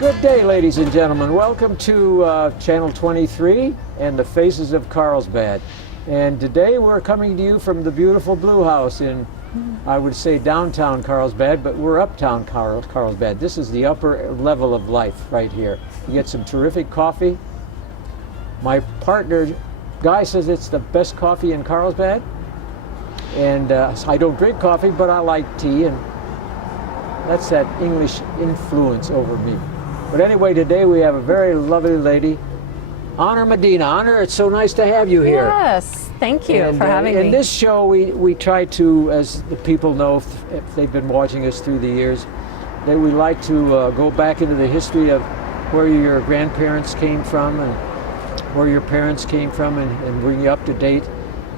Good day, ladies and gentlemen. Welcome to Channel 23 and the Faces of Carlsbad. And today we're coming to you from the beautiful Blue House in, I would say, downtown Carlsbad, but we're uptown Carlsbad. This is the upper level of life right here. You get some terrific coffee. My partner, Guy, says it's the best coffee in Carlsbad. And I don't drink coffee, but I like tea, and that's that English influence over me. But anyway, today we have a very lovely lady, Honor Medina. Honor, it's so nice to have you here. Yes, thank you for having me. In this show, we try to, as the people know, if they've been watching us through the years, that we like to go back into the history of where your grandparents came from and where your parents came from and bring you up to date.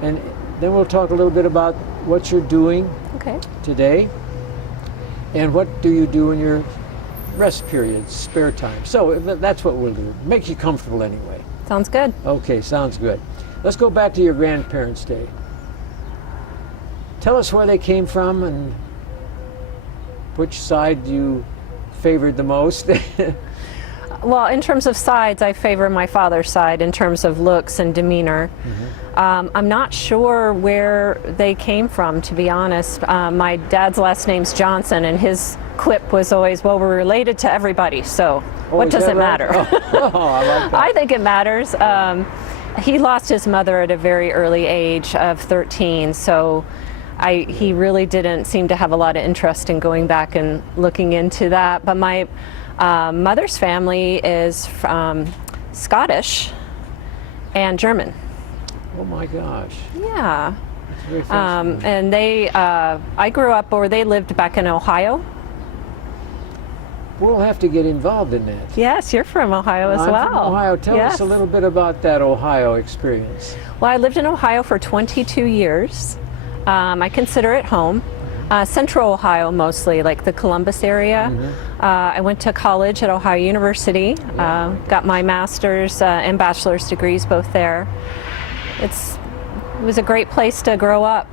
And then we'll talk a little bit about what you're doing today and what do you do in your rest periods, spare time. So that's what we'll do. Make you comfortable anyway. Sounds good. Okay, sounds good. Let's go back to your grandparents' day. Tell us where they came from and which side you favored the most. Well, in terms of sides, I favor my father's side in terms of looks and demeanor. I'm not sure where they came from, to be honest. My dad's last name's Johnson, and his quip was always, well, we're related to everybody, so what does it matter? I like that. I think it matters. He lost his mother at a very early age of 13, so he really didn't seem to have a lot of interest in going back and looking into that. But my mother's family is Scottish and German. Oh my gosh. Yeah. That's very fascinating. And I grew up, or they lived back in Ohio. We'll have to get involved in that. Yes, you're from Ohio as well. I'm from Ohio. Tell Yes. us a little bit about that Ohio experience. Well, I lived in Ohio for 22 years. I consider it home. Central Ohio mostly, like the Columbus area. I went to college at Ohio University, got my master's and bachelor's degrees both there. It was a great place to grow up.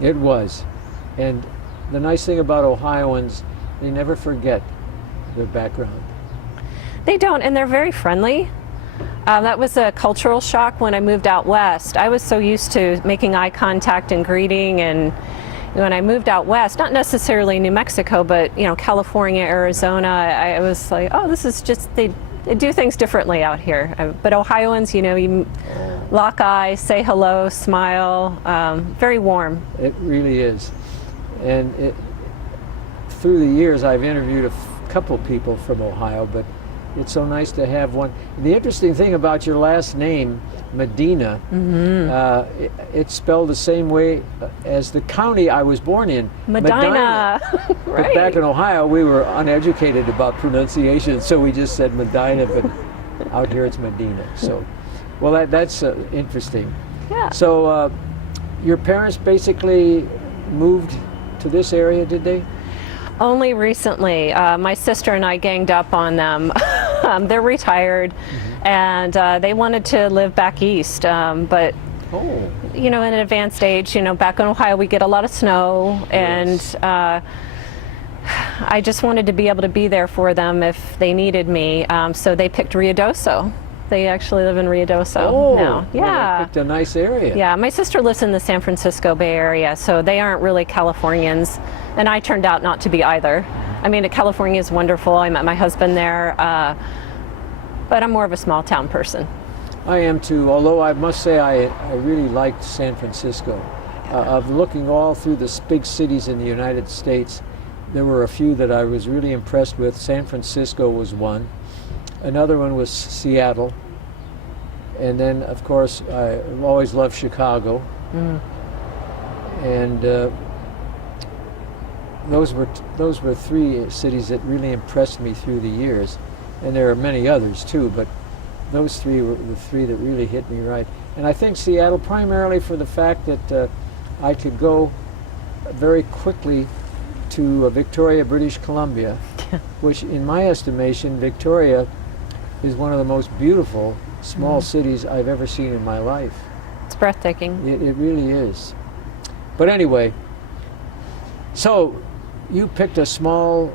It was. And the nice thing about Ohioans, they never forget their background. They don't, and they're very friendly. That was a cultural shock when I moved out west. I was so used to making eye contact and greeting, and when I moved out west, not necessarily New Mexico, but California, Arizona, I was like, oh, this is just, they do things differently out here. But Ohioans, you lock eyes, say hello, smile, very warm. It really is. And through the years, I've interviewed a couple people from Ohio, but it's so nice to have one. The interesting thing about your last name, Medina, it's spelled the same way as the county I was born in, Medina. Right. But back in Ohio, we were uneducated about pronunciation, so we just said Medina, but out here it's Medina. So, well, that's interesting. Yeah. So, your parents basically moved to this area, did they? Only recently. My sister and I ganged up on them. They're retired, and they wanted to live back east, but in an advanced age, back in Ohio we get a lot of snow, and I just wanted to be able to be there for them if they needed me, so they picked Ruidoso. They actually live in Ruidoso now. Yeah. Well, they picked a nice area. Yeah, my sister lives in the San Francisco Bay Area, so they aren't really Californians, and I turned out not to be either. I mean, California is wonderful. I met my husband there, but I'm more of a small town person. I am too, although I must say I really liked San Francisco. Of looking all through the big cities in the United States, there were a few that I was really impressed with. San Francisco was one. Another one was Seattle. And then, of course, I always loved Chicago. And those were three cities that really impressed me through the years. And there are many others too, but those three were the three that really hit me right. And I think Seattle primarily for the fact that I could go very quickly to Victoria, British Columbia, which in my estimation, Victoria is one of the most beautiful small cities I've ever seen in my life. It's breathtaking. It really is. But anyway, so you picked a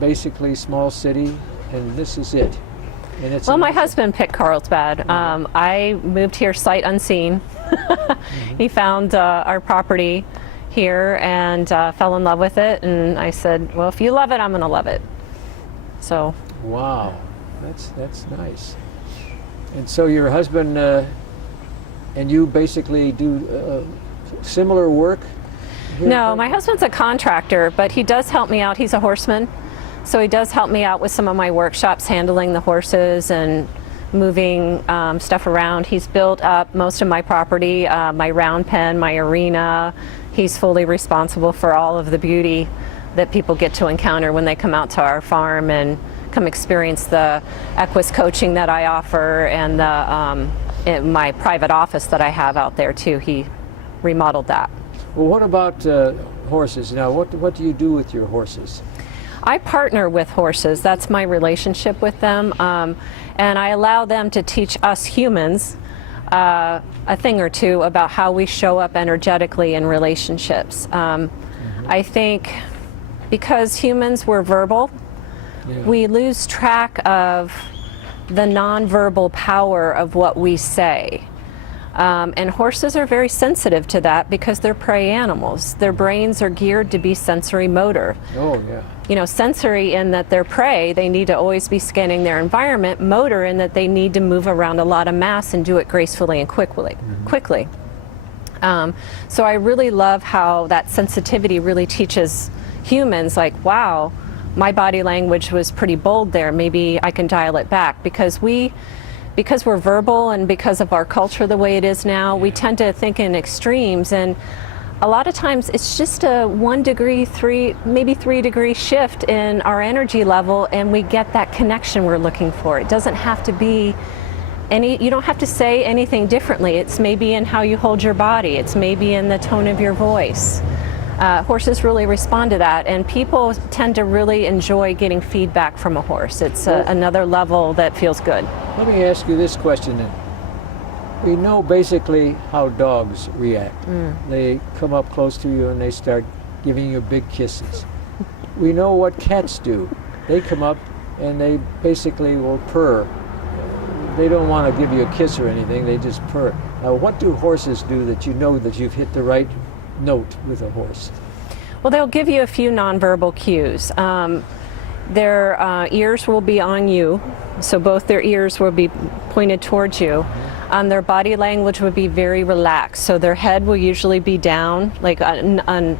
basically small city, and this is it. And it's Well, my amazing. husband picked Carlsbad. I moved here sight unseen. He found our property here and fell in love with it, and I said, well, if you love it, I'm going to love it. So. Wow, that's nice. And so your husband and you basically do similar work? here? No, my husband's a contractor, but he does help me out. He's a horseman, so he does help me out with some of my workshops, handling the horses and moving stuff around. He's built up most of my property, my round pen, my arena. He's fully responsible for all of the beauty that people get to encounter when they come out to our farm and come experience the equus coaching that I offer, and my private office that I have out there too. He remodeled that. Well, what about horses? Now, what do you do with your horses? I partner with horses. That's my relationship with them, and I allow them to teach us humans a thing or two about how we show up energetically in relationships. I think because humans were verbal, we lose track of the nonverbal power of what we say. And horses are very sensitive to that because they're prey animals. Their brains are geared to be sensory motor. Oh, yeah. You know, sensory in that they're prey, they need to always be scanning their environment. Motor in that they need to move around a lot of mass and do it gracefully and quickly. So I really love how that sensitivity really teaches humans, like, wow, my body language was pretty bold there. Maybe I can dial it back, because we're verbal and because of our culture the way it is now, we tend to think in extremes, and a lot of times it's just a 1 degree, maybe 3 degree shift in our energy level, and we get that connection we're looking for. It doesn't have to be you don't have to say anything differently. It's maybe in how you hold your body. It's maybe in the tone of your voice. Horses really respond to that, and people tend to really enjoy getting feedback from a horse. It's another level that feels good. Let me ask you this question then. We know basically how dogs react. They come up close to you and they start giving you big kisses. We know what cats do. They come up and they basically will purr. They don't want to give you a kiss or anything, they just purr. Now, what do horses do that you know that you've hit the right note with a horse? Well, they'll give you a few nonverbal cues. Their ears will be on you, so both their ears will be pointed towards you. Their body language would be very relaxed, so their head will usually be down. Like an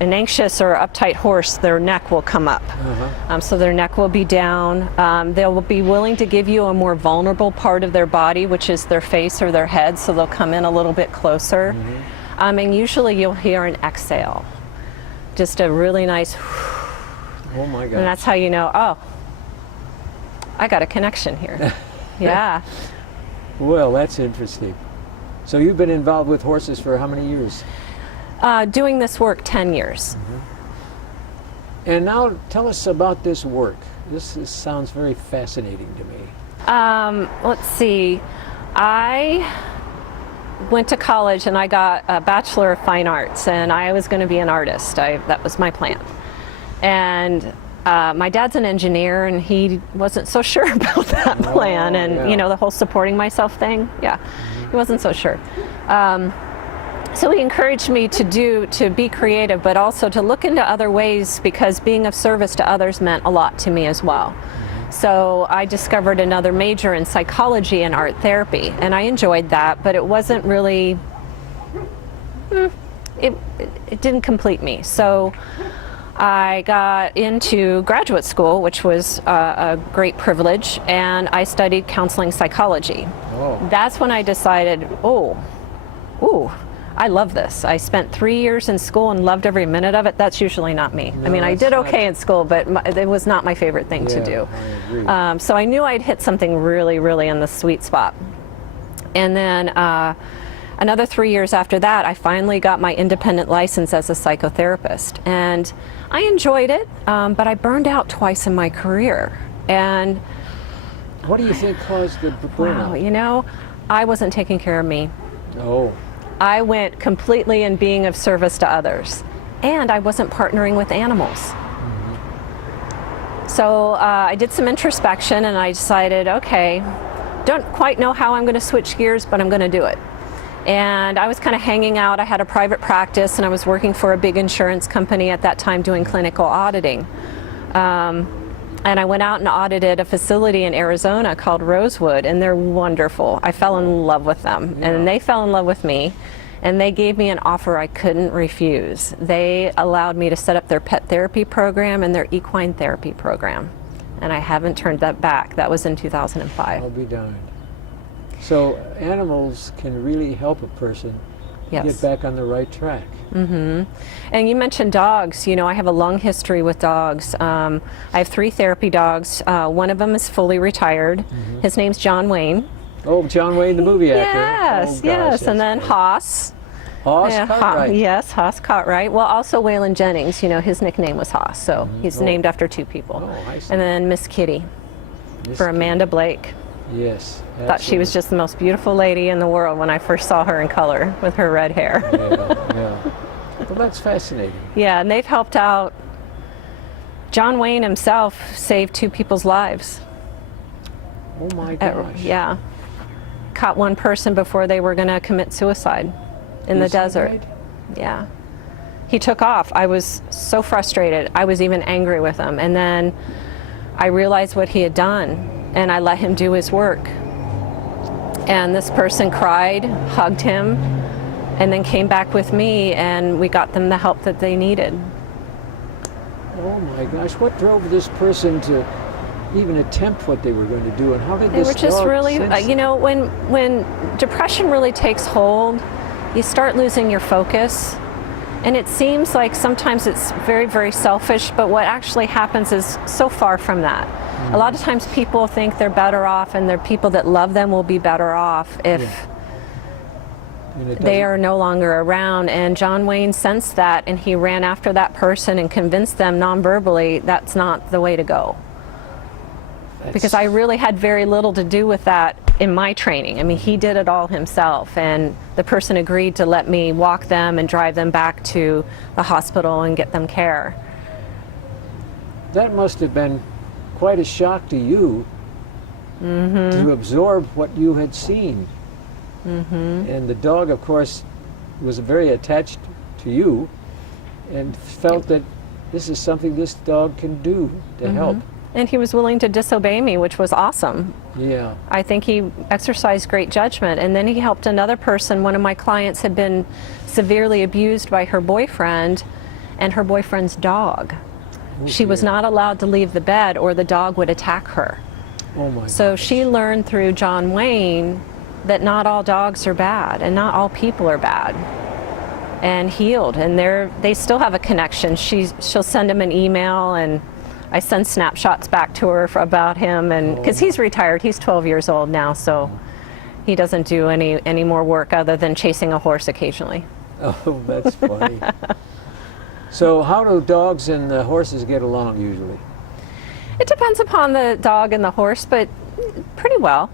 anxious or uptight horse, their neck will come up. So their neck will be down. They will be willing to give you a more vulnerable part of their body, which is their face or their head, so they'll come in a little bit closer. And usually you'll hear an exhale. Just a really nice Oh my God. and that's how you know, oh, I got a connection here. Yeah. Well, that's interesting. So you've been involved with horses for how many years? Doing this work 10 years. And now tell us about this work. This sounds very fascinating to me. Let's see. I went to college and I got a Bachelor of Fine Arts, and I was going to be an artist. That was my plan. And my dad's an engineer, and he wasn't so sure about that plan, and you know, the whole supporting myself thing. Yeah, he wasn't so sure. So he encouraged me to be creative, but also to look into other ways, because being of service to others meant a lot to me as well. So I discovered another major in psychology and art therapy, and I enjoyed that, but it wasn't really, it didn't complete me. So I got into graduate school, which was a great privilege, and I studied counseling psychology. That's when I decided, I love this. I spent 3 years in school and loved every minute of it. That's usually not me. No, I mean, I did okay in school, but it was not my favorite thing to do. I agree. So I knew I'd hit something really, really in the sweet spot. And then another 3 years after that, I finally got my independent license as a psychotherapist. And I enjoyed it, but I burned out twice in my career. And What do you think caused the burnout? wow, you know, I wasn't taking care of me. Oh. I went completely in being of service to others, and I wasn't partnering with animals. So I did some introspection and I decided, okay, don't quite know how I'm going to switch gears, but I'm going to do it. And I was kind of hanging out. I had a private practice and I was working for a big insurance company at that time doing clinical auditing. And I went out and audited a facility in Arizona called Rosewood, and they're wonderful. I fell in love with them, and they fell in love with me, and they gave me an offer I couldn't refuse. They allowed me to set up their pet therapy program and their equine therapy program, and I haven't turned that back. That was in 2005. I'll be darned. So animals can really help a person get back on the right track. Mm-hmm. And you mentioned dogs. You know, I have a long history with dogs. I have 3 therapy dogs. One of them is fully retired. Mm-hmm. His name's John Wayne. Oh, John Wayne, the movie actor. Yes, oh, gosh, yes. And then great. Hoss. Hoss Cartwright. Yes, Hoss Cartwright. Well, also Waylon Jennings. You know, his nickname was Hoss, so he's named after 2 people. Oh, I see. And then Miss Kitty for Amanda Blake. Yes. Absolutely. Thought she was just the most beautiful lady in the world when I first saw her in color with her red hair. Yeah. Well, that's fascinating. Yeah, and they've helped out. John Wayne himself saved 2 people's lives. Oh my gosh. Yeah. Caught one person before they were going to commit suicide in the desert. Right? Yeah. He took off. I was so frustrated. I was even angry with him. And then I realized what he had done, and I let him do his work. And this person cried, hugged him, and then came back with me, and we got them the help that they needed. Oh my gosh, what drove this person to even attempt what they were going to do, and how did They this were just dog really, sense- you know, when depression really takes hold, you start losing your focus. And it seems like sometimes it's very, very selfish, but what actually happens is so far from that. A lot of times people think they're better off, and their people that love them will be better off if they are no longer around. And John Wayne sensed that, and he ran after that person and convinced them non-verbally that's not the way to go. Because I really had very little to do with that in my training. I mean, he did it all himself, and the person agreed to let me walk them and drive them back to the hospital and get them care. That must have been quite a shock to you to absorb what you had seen. And the dog, of course, was very attached to you and felt that this is something this dog can do to help. And he was willing to disobey me, which was awesome. Yeah. I think he exercised great judgment. And then he helped another person. One of my clients had been severely abused by her boyfriend and her boyfriend's dog. Oh, She was not allowed to leave the bed, or the dog would attack her. Oh my So gosh. she learned through John Wayne that not all dogs are bad and not all people are bad, and healed. And they still have a connection. She'll send him an email, and I send snapshots back to her about him, and because he's retired, he's 12 years old now, so he doesn't do any more work other than chasing a horse occasionally. Oh, that's funny. So how do dogs and horses get along usually? It depends upon the dog and the horse, but pretty well.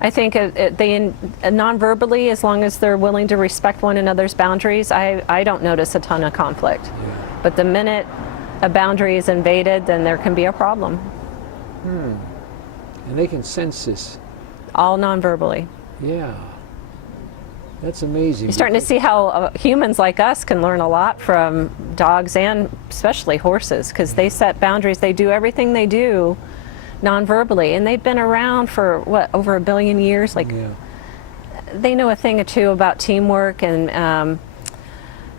I think they non-verbally, as long as they're willing to respect one another's boundaries, I don't notice a ton of conflict. But the minute a boundary is invaded, then there can be a problem. And they can sense this. All non-verbally. Yeah. That's amazing. You're starting to see how humans like us can learn a lot from dogs, and especially horses, because they set boundaries. They do everything they do non-verbally, and they've been around for what, over 1 billion years. Like, they know a thing or two about teamwork and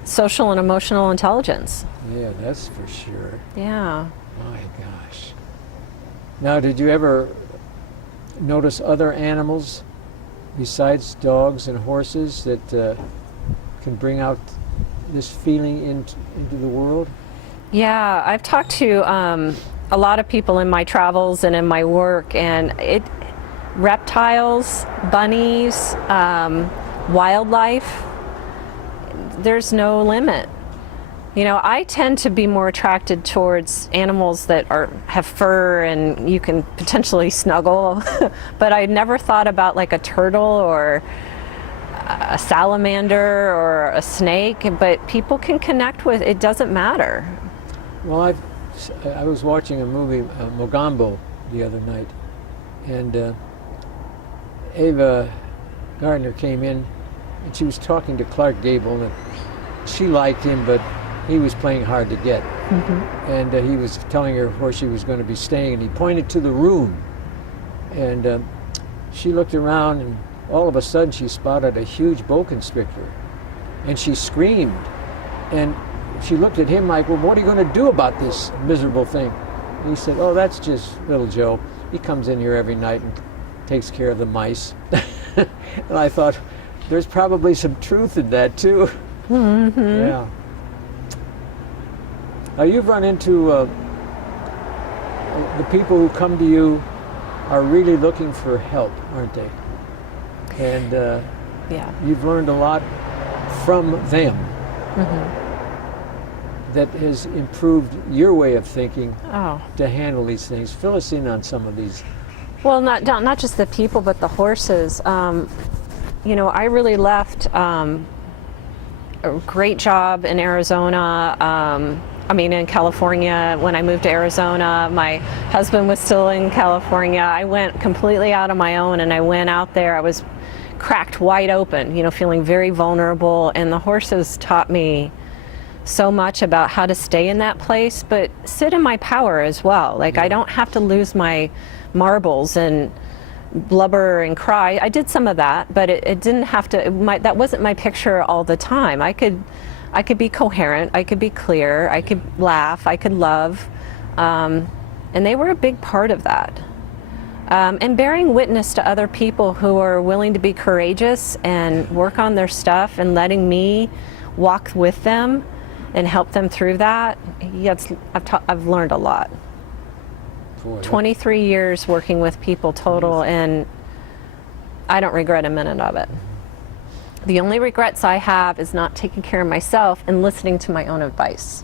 social and emotional intelligence. Yeah, that's for sure. Yeah. My gosh. Now, did you ever notice other animals besides dogs and horses that can bring out this feeling into the world? Yeah, I've talked to a lot of people in my travels and in my work, and reptiles, bunnies, wildlife, there's no limit. You know, I tend to be more attracted towards animals that have fur and you can potentially snuggle, but I never thought about like a turtle or a salamander or a snake, but people can connect with, it doesn't matter. Well, I've I was watching a movie, Mogambo, the other night, and Ava Gardner came in, and she was talking to Clark Gable, and she liked him, but he was playing hard to get. And he was telling her where she was going to be staying, and he pointed to the room. And she looked around, and all of a sudden she spotted a huge boa constrictor, and she screamed. And she looked at him like, well, what are you going to do about this miserable thing? And he said, oh, that's just little Joe. He comes in here every night and takes care of the mice. And I thought, there's probably some truth in that, too. Yeah. Now, you've run into the people who come to you are really looking for help, aren't they? And Yeah. you've learned a lot from them that has improved your way of thinking Oh. to handle these things. Fill us in on some of these. Well, not just the people, but the horses. You know, I really left a great job in Arizona. I mean, in California. When I moved to Arizona, my husband was still in California. I went completely out on my own, and I went out there. I was cracked wide open, you know, feeling very vulnerable. And the horses taught me so much about how to stay in that place, but sit in my power as well. Like, I don't have to lose my marbles and blubber and cry. I did some of that, but it didn't have to. That wasn't my picture all the time. I could be coherent. I could be clear. I could laugh. I could love, and they were a big part of that. And bearing witness to other people who are willing to be courageous and work on their stuff, and letting me walk with them and help them through that. Yes, I've learned a lot. Boy, 23 years working with people total, and I don't regret a minute of it. The only regrets I have is not taking care of myself and listening to my own advice.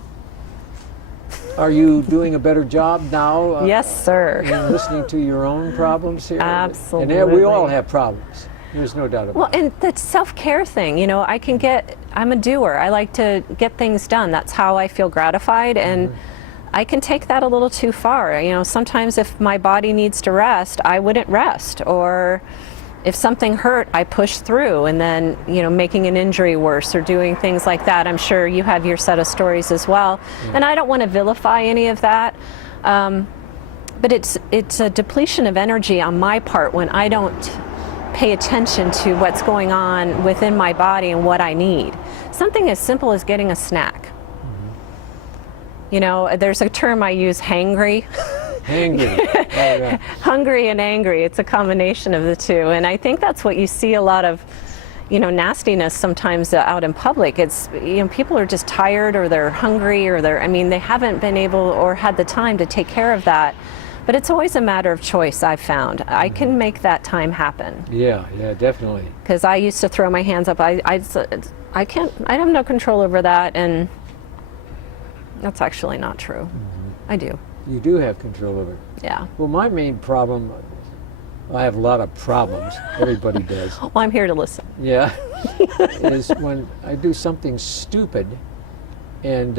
Are you doing a better job now? Yes, sir. In listening to your own problems here? Absolutely. And we all have problems. There's no doubt about Well, it. and that self-care thing, you know, I'm a doer. I like to get things done. That's how I feel gratified, and I can take that a little too far. You know, sometimes if my body needs to rest, I wouldn't rest. Or if something hurt, I push through, and then, you know, making an injury worse or doing things like that. I'm sure you have your set of stories as well. And I don't want to vilify any of that. But it's a depletion of energy on my part when I don't pay attention to what's going on within my body and what I need. Something as simple as getting a snack. You know, there's a term I use, hangry. Hangry. Oh, yeah. Hungry and angry, it's a combination of the two. And I think that's what you see a lot of, you know, nastiness sometimes out in public. It's, you know, people are just tired, or they're hungry, or they haven't been able or had the time to take care of that. But it's always a matter of choice, I've found. I can make that time happen. Yeah, definitely. Because I used to throw my hands up. I have no control over that, and that's actually not true. I do. You do have control over it. Yeah. Well, my main problem, I have a lot of problems. Everybody does. Well, I'm here to listen. Yeah. Is when I do something stupid, and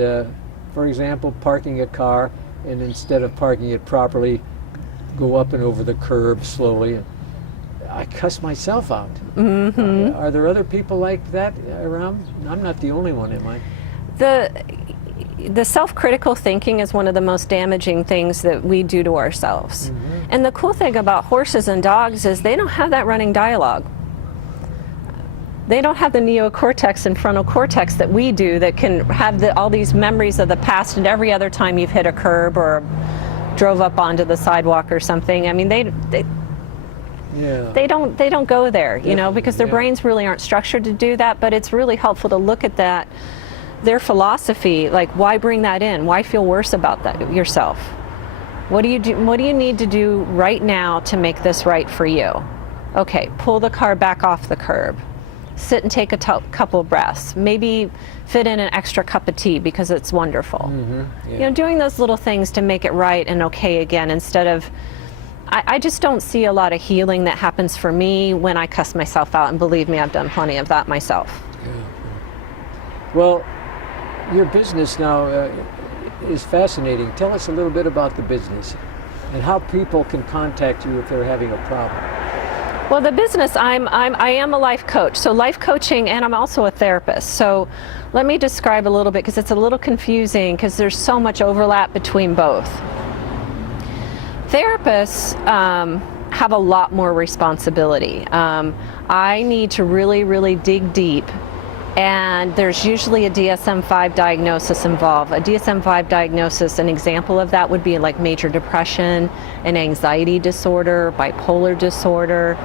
for example, parking a car, and instead of parking it properly, go up and over the curb slowly. I cuss myself out. Are there other people like that around? I'm not the only one, am I? The self-critical thinking is one of the most damaging things that we do to ourselves. And the cool thing about horses and dogs is they don't have that running dialogue. They don't have the neocortex and frontal cortex that we do, that can have all these memories of the past and every other time you've hit a curb or drove up onto the sidewalk or something. I mean, they don't go there, you know, because their brains really aren't structured to do that. But it's really helpful to look at that, their philosophy. Like, why bring that in? Why feel worse about that yourself? What do you do? What do you need to do right now to make this right for you? Okay, pull the car back off the curb. Sit and take a couple of breaths. Maybe fit in an extra cup of tea because it's wonderful. You know, doing those little things to make it right and okay again, instead of, I just don't see a lot of healing that happens for me when I cuss myself out, and believe me, I've done plenty of that myself. Well, your business now, is fascinating. Tell us a little bit about the business and how people can contact you if they're having a problem. Well, the business, I am a life coach, so life coaching, and I'm also a therapist. So let me describe a little bit, because it's a little confusing because there's so much overlap between both. Therapists have a lot more responsibility. I need to really dig deep, and there's usually a DSM-5 diagnosis involved. A DSM-5 diagnosis, an example of that would be like major depression, an anxiety disorder, bipolar disorder,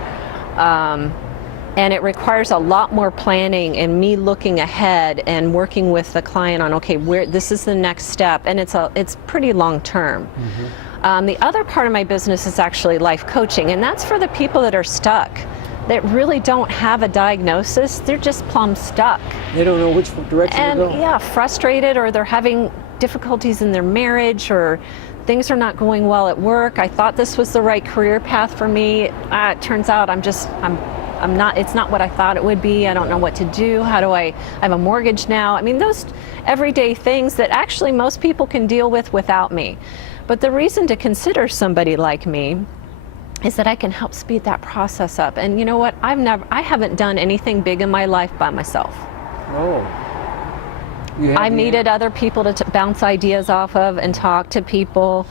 and it requires a lot more planning and me looking ahead and working with the client on, okay, where this is the next step, and it's pretty long term. The other part of my business is actually life coaching, and that's for the people that are stuck, that really don't have a diagnosis. They're just plumb stuck. They don't know which direction And to go. yeah, frustrated, or they're having difficulties in their marriage, or things are not going well at work. I thought this was the right career path for me. It turns out I'm not, it's not what I thought it would be. I don't know what to do. How do I have a mortgage now? I mean, those everyday things that actually most people can deal with without me. But the reason to consider somebody like me is that I can help speed that process up. And you know what? I haven't done anything big in my life by myself. Oh. I needed other people to bounce ideas off of and talk to people.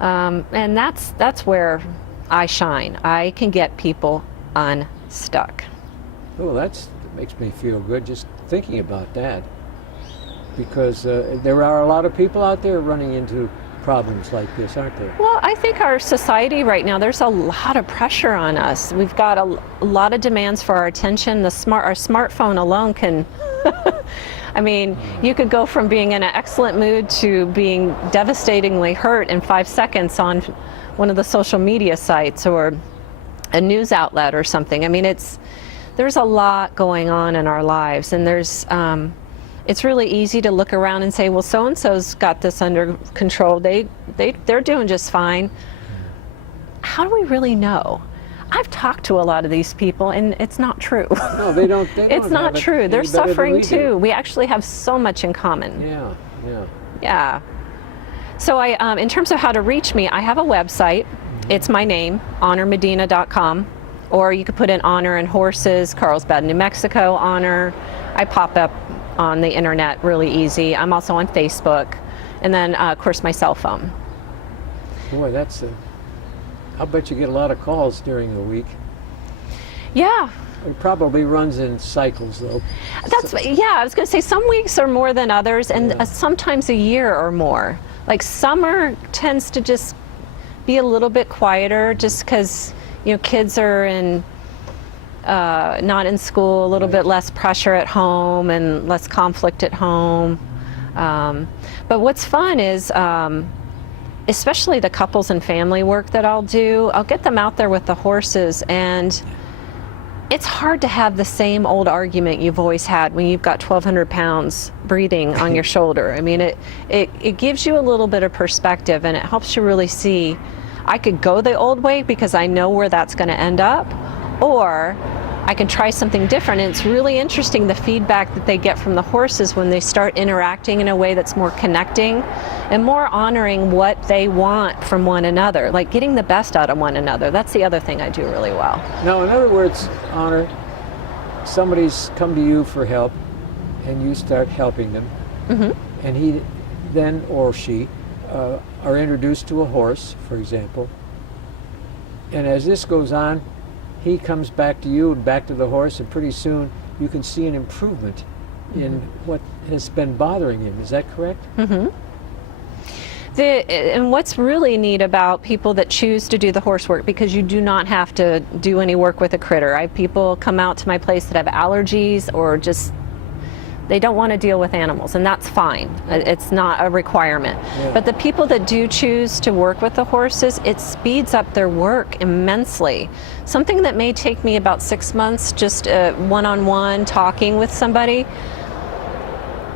And that's where I shine. I can get people unstuck. Oh, that makes me feel good just thinking about that. Because there are a lot of people out there running into problems like this, aren't there? Well, I think our society right now, there's a lot of pressure on us. We've got a lot of demands for our attention. Our smartphone alone can, I mean, you could go from being in an excellent mood to being devastatingly hurt in 5 seconds on one of the social media sites or a news outlet or something. I mean, there's a lot going on in our lives, and it's really easy to look around and say, well, so-and-so's got this under control. They're doing just fine. How do we really know? I've talked to a lot of these people, and it's not true. No, they don't. It's not true. They're suffering too. We actually have so much in common. Yeah. So in terms of how to reach me, I have a website. It's my name, honormedina.com, or you could put in Honor and Horses, Carlsbad, New Mexico, Honor. I pop up on the internet really easy. I'm also on Facebook, and then of course my cell phone. Boy, I'll bet you get a lot of calls during the week. Yeah. It probably runs in cycles, though. Yeah, I was going to say some weeks are more than others, and sometimes a year or more. Like summer tends to just be a little bit quieter, just because kids are not in school, a little bit less pressure at home and less conflict at home. But what's fun is, especially the couples and family work that I'll do, I'll get them out there with the horses, and it's hard to have the same old argument you've always had when you've got 1,200 pounds breathing on your shoulder. I mean, it gives you a little bit of perspective, and it helps you really see, I could go the old way because I know where that's going to end up, or I can try something different. And it's really interesting, the feedback that they get from the horses when they start interacting in a way that's more connecting and more honoring what they want from one another, like getting the best out of one another. That's the other thing I do really well. Now, in other words, Honor, somebody's come to you for help, and you start helping them, and he then or she are introduced to a horse, for example, and as this goes on, he comes back to you and back to the horse, and pretty soon you can see an improvement in what has been bothering him. Is that correct? And what's really neat about people that choose to do the horse work, because you do not have to do any work with a critter. I have people come out to my place that have allergies, or just they don't want to deal with animals, and that's fine. It's not a requirement. But the people that do choose to work with the horses, it speeds up their work immensely. Something that may take me about 6 months, just one-on-one talking with somebody,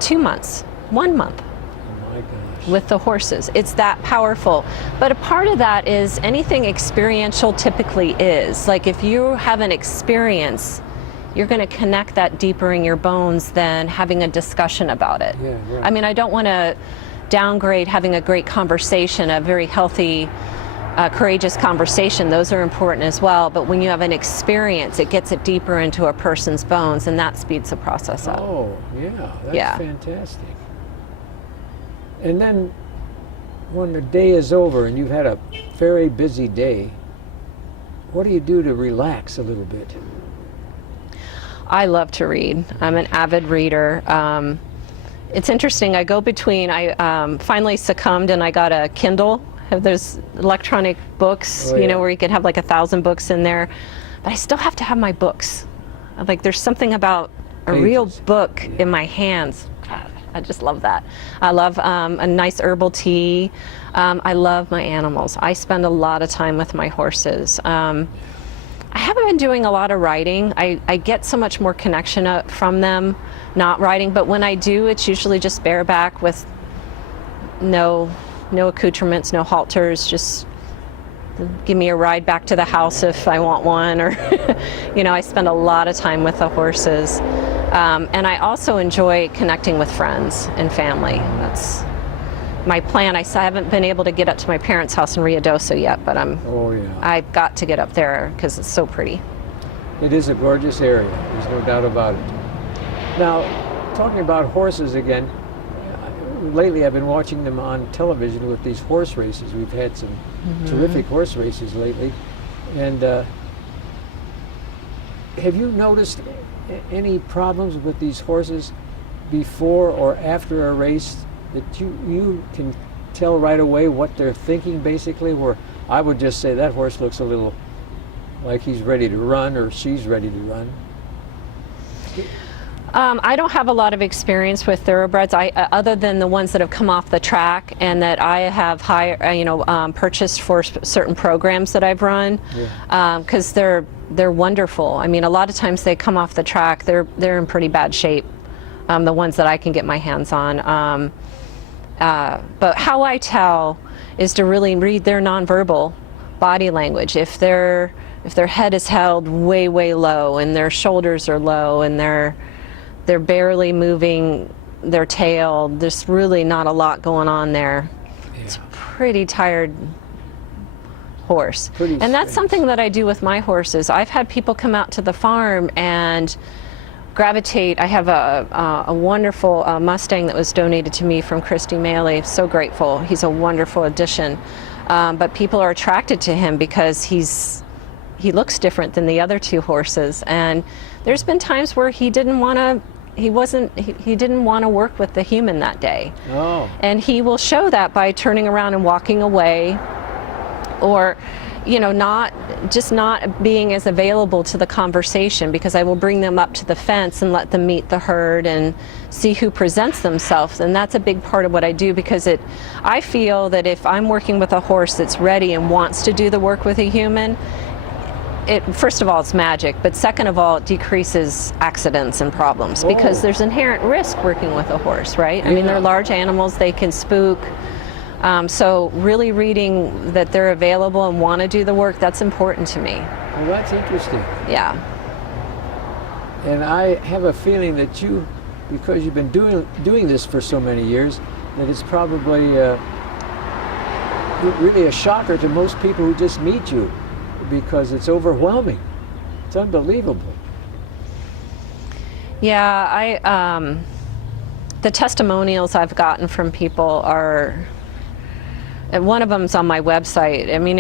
2 months, 1 month. Oh my gosh. With the horses. It's that powerful. But a part of that is anything experiential typically is. Like if you have an experience, you're going to connect that deeper in your bones than having a discussion about it. Yeah, right. I mean, I don't want to downgrade having a great conversation, a very healthy, courageous conversation. Those are important as well. But when you have an experience, it gets it deeper into a person's bones, and that speeds the process up. Oh, yeah, that's Yeah. fantastic. And then when the day is over and you've had a very busy day, what do you do to relax a little bit? I love to read. I'm an avid reader. It's interesting, I go between, I finally succumbed and I got a Kindle. Have those electronic books, Oh, you yeah. know, where you could have like 1,000 books in there. But I still have to have my books. Like there's something about a real Pages. book in my hands. God, I just love that. I love a nice herbal tea. I love my animals. I spend a lot of time with my horses. I haven't been doing a lot of riding. I get so much more connection from them not riding, but when I do, it's usually just bareback with no accoutrements, no halters, just give me a ride back to the house if I want one, or you know, I spend a lot of time with the horses. And I also enjoy connecting with friends and family. That's my plan. I haven't been able to get up to my parents' house in Ruidoso yet, but Oh, yeah. I've got to get up there because it's so pretty. It is a gorgeous area. There's no doubt about it. Now, talking about horses again, lately I've been watching them on television with these horse races. We've had some terrific horse races lately. And have you noticed any problems with these horses before or after a race that you can tell right away what they're thinking, basically? Where I would just say that horse looks a little like he's ready to run or she's ready to run. I don't have a lot of experience with thoroughbreds, other than the ones that have come off the track and that I have purchased for certain programs that I've run, because they're wonderful. I mean, a lot of times they come off the track, they're in pretty bad shape. The ones that I can get my hands on. But how I tell is to really read their nonverbal body language. If their head is held way low and their shoulders are low and they're barely moving their tail, there's really not a lot going on there. Yeah. It's a pretty tired horse. Pretty And that's strange. something that I do with my horses. I've had people come out to the farm and gravitate. I have a wonderful Mustang that was donated to me from Christy Maley. So grateful. He's a wonderful addition. But people are attracted to him because he looks different than the other two horses. And there's been times where he didn't want to work with the human that day. Oh. And he will show that by turning around and walking away, or not being as available to the conversation, because I will bring them up to the fence and let them meet the herd and see who presents themselves. And that's a big part of what I do, because I feel that if I'm working with a horse that's ready and wants to do the work with a human, first of all, it's magic, but second of all, it decreases accidents and problems, because there's inherent risk working with a horse, right? I mean, they're large animals, they can spook. So really reading that they're available and want to do the work, that's important to me. Well, that's interesting. Yeah. And I have a feeling that because you've been doing this for so many years, that it's probably really a shocker to most people who just meet you, because it's overwhelming. It's unbelievable. Yeah, the testimonials I've gotten from people are, and one of them's on my website. I mean,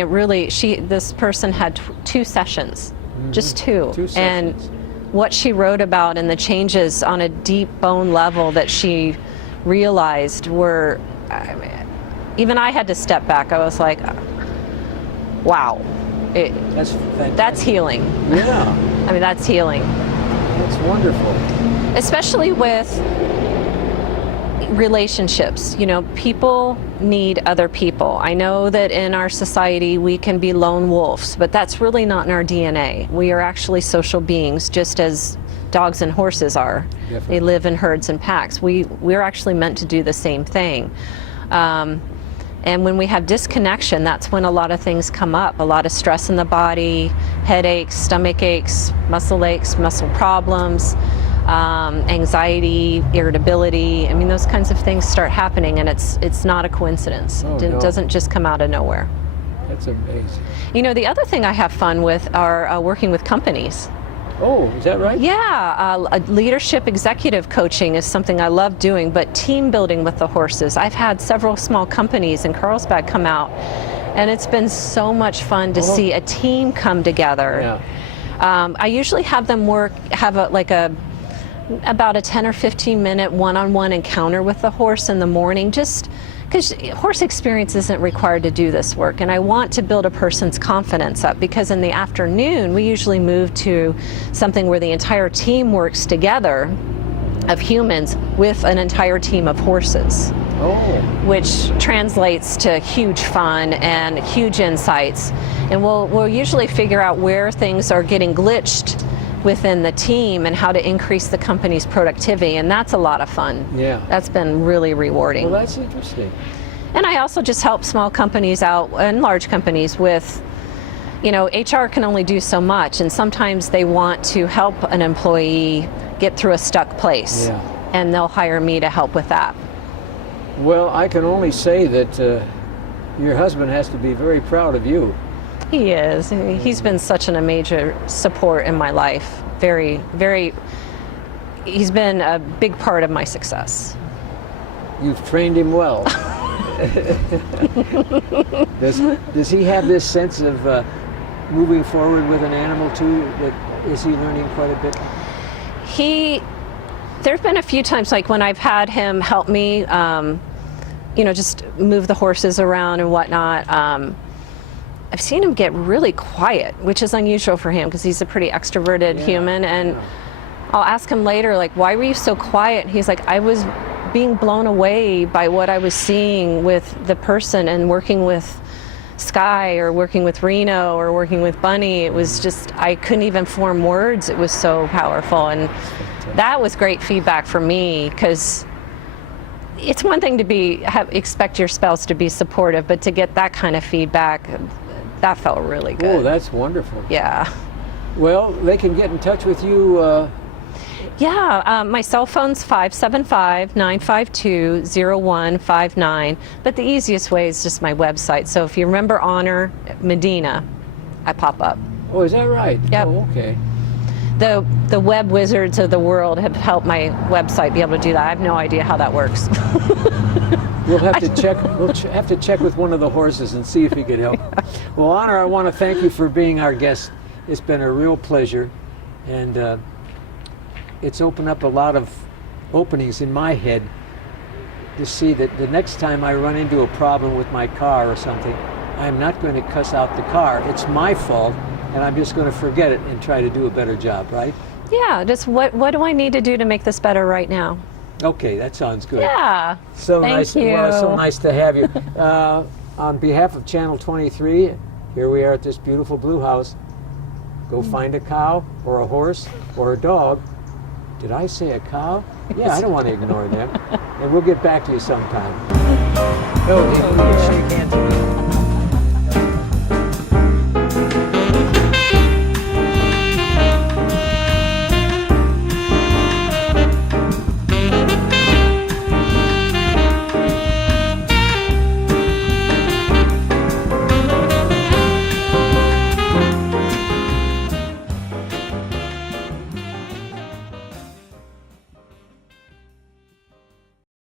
this person had 2 sessions, just 2. 2 sessions. And what she wrote about and the changes on a deep bone level that she realized were, even I had to step back. I was like, wow. That's fantastic. That's healing. Yeah. I mean, that's healing. That's wonderful. Especially with relationships. People need other people. I know that in our society we can be lone wolves, but that's really not in our DNA. We are actually social beings, just as dogs and horses are. Definitely. They live in herds and packs. We're actually meant to do the same thing. And when we have disconnection, that's when a lot of things come up. A lot of stress in the body, headaches, stomach aches, muscle problems. anxiety, irritability. I mean, those kinds of things start happening, and it's not a coincidence. Oh, It no. doesn't just come out of nowhere. That's amazing. You know, the other thing I have fun with are working with companies. Oh, is that right? Yeah, leadership executive coaching is something I love doing, but team building with the horses. I've had several small companies in Carlsbad come out, and it's been so much fun to see a team come together. Yeah. I usually have them have about a 10 or 15 minute one-on-one encounter with the horse in the morning, just because horse experience isn't required to do this work, and I want to build a person's confidence up, because in the afternoon we usually move to something where the entire team works together of humans with an entire team of horses, Oh. which translates to huge fun and huge insights. And we'll usually figure out where things are getting glitched within the team and how to increase the company's productivity, and that's a lot of fun. Yeah. That's been really rewarding. Well, that's interesting. And I also just help small companies out and large companies with, you know, HR can only do so much, and sometimes they want to help an employee get through a stuck place, Yeah. and they'll hire me to help with that. Well, I can only say that your husband has to be very proud of you. He is. He's been such a major support in my life. Very, very, he's been a big part of my success. You've trained him well. Does he have this sense of moving forward with an animal too? Is he learning quite a bit? There've been a few times, like when I've had him help me, you know, just move the horses around and whatnot. I've seen him get really quiet, which is unusual for him because he's a pretty extroverted human. And I'll ask him later, like, why were you so quiet? And he's like, I was being blown away by what I was seeing with the person, and working with Sky or working with Reno or working with Bunny. It was just, I couldn't even form words. It was so powerful. And that was great feedback for me, because it's one thing to expect your spouse to be supportive, but to get that kind of feedback, that felt really good. Oh, that's wonderful. Yeah. Well, they can get in touch with you. My cell phone's 575-952-0159, but the easiest way is just my website. So if you remember Honor Medina, I pop up. Oh, is that right? Yep. Oh, okay. The web wizards of the world have helped my website be able to do that. I have no idea how that works. We'll have to check. We'll have to check with one of the horses and see if he could help. Well, Honor, I want to thank you for being our guest. It's been a real pleasure, and it's opened up a lot of openings in my head to see that the next time I run into a problem with my car or something, I'm not going to cuss out the car. It's my fault, and I'm just going to forget it and try to do a better job, right? Yeah, just what do I need to do to make this better right now? Okay, that sounds good. Yeah. So Thank nice. you. Well, so nice to have you. On behalf of Channel 23, here we are at this beautiful blue house. Go find a cow or a horse or a dog. Did I say a cow? Yeah, I don't want to ignore them. And we'll get back to you sometime. Oh, shake hands with me.